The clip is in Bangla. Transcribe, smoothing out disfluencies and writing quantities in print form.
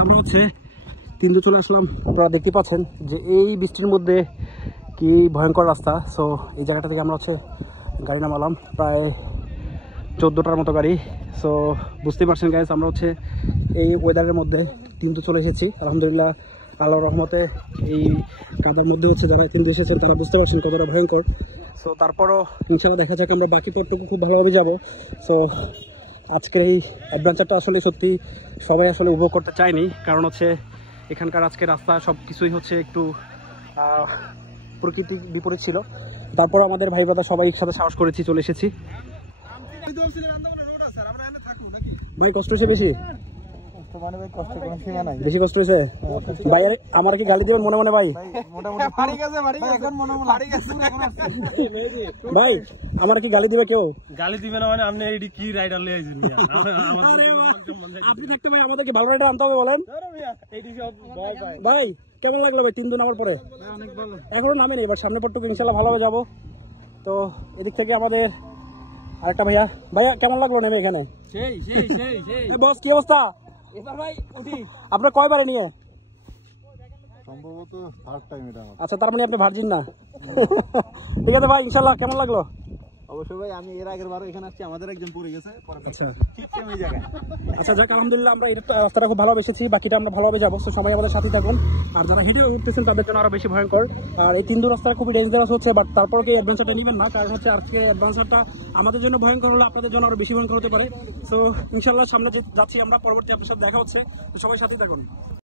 আমরা হচ্ছে তিনটে চলে আসলাম। আপনারা দেখতে পাচ্ছেন যে এই বৃষ্টির মধ্যে কি ভয়ঙ্কর রাস্তা। সো এই জায়গাটা থেকে আমরা হচ্ছে গাড়ি নামালাম, প্রায় 14টার মতো গাড়ি। সো বুঝতেই পারছেন গাইস, আমরা হচ্ছে এই ওয়েদারের মধ্যে তিনটে চলে এসেছি। আলহামদুলিল্লাহ, আল্লাহর রহমতে এই কাদার মধ্যে হচ্ছে যারা তিনটে এসেছেন তারা বুঝতে পারছেন কতটা ভয়ঙ্কর। সো তারপরও ইনশাআল্লাহ দেখা যাক, আমরা বাকি পথটুকু খুব ভালোভাবে যাব। সো আজকের এই অ্যাডভেঞ্চারটা আসলে সত্যি সবাই আসলে উপভোগ করতে চায়নি, কারণ হচ্ছে এখানকার আজকের রাস্তা সব কিছুই হচ্ছে একটু প্রকৃতির বিপরীত ছিল। তারপর আমাদের ভাই বাদা সবাই একসাথে সাহস করেছি, চলে এসেছি। ভাই কষ্ট হয়েছে বেশি? বেশি কষ্ট হয়েছে ভাই? আমার কি গালি দেবেন মনে মনে? ভাই ভাই আমার কি গালি দিবে কেউ? গালি দিবে না মানে আপনি এই কি রাইডার লয়ে আইছেন মিয়া? আপনি থাকতে ভাই আমাদেরকে ভালো রাইডার আনতে হবে বলেন। ভাই কেমন লাগলো ভাই 3 দিন নামার পরে? অনেক ভালো। এখনো নামেনি, এবার সামনে পরটুকু ইনশাল্লাহ ভালোভাবে যাবো। তো এদিক থেকে আমাদের আরেকটা ভাইয়া কেমন লাগলো নেমে এখানে? সেই সেই সেই সেই বস কি অবস্থা? এবার ভাই উঠি। আপনার কয়বারে নিয়ে? সম্ভবত থার্ড টাইম এটা আমার। আচ্ছা, তার মানে আপনি ভার্জিন না। ঠিক আছে ভাই, ইনশাল্লাহ কেমন লাগলো? অবশ্যই ভাই, আমি এর আগের বারও এখানে আসছি, আমাদের একজন পড়ে গেছে। আচ্ছা ঠিক সেম এই জায়গায়। আচ্ছা যাক, আলহামদুলিল্লাহ আমরা এটা রাস্তাটা খুব ভালোভাবে এসেছি, বাকিটা আমরা ভালোভাবে যাবো। তো সবাই আমাদের সাথে থাকুন। আর যারা হেঁটে উঠতেছেন তাদের জন্য আরো বেশি ভয়ঙ্কর। আর এই 3 রাস্তা খুবই ডেঞ্জারাস হচ্ছে, বাট তারপরে কি অ্যাডভেঞ্চারটা নেবেন না, কারণ হচ্ছে আজকে অ্যাডভেঞ্চারটা আমাদের জন্য ভয়ঙ্কর হলে আপনাদের জন্য আরো বেশি ভয়ঙ্কর হতে পারে। তো ইনশাল্লাহ সামনে যাচ্ছি আমরা, পরবর্তী আপনার সাথে দেখা হচ্ছে। তো সবাই সাথে থাকুন।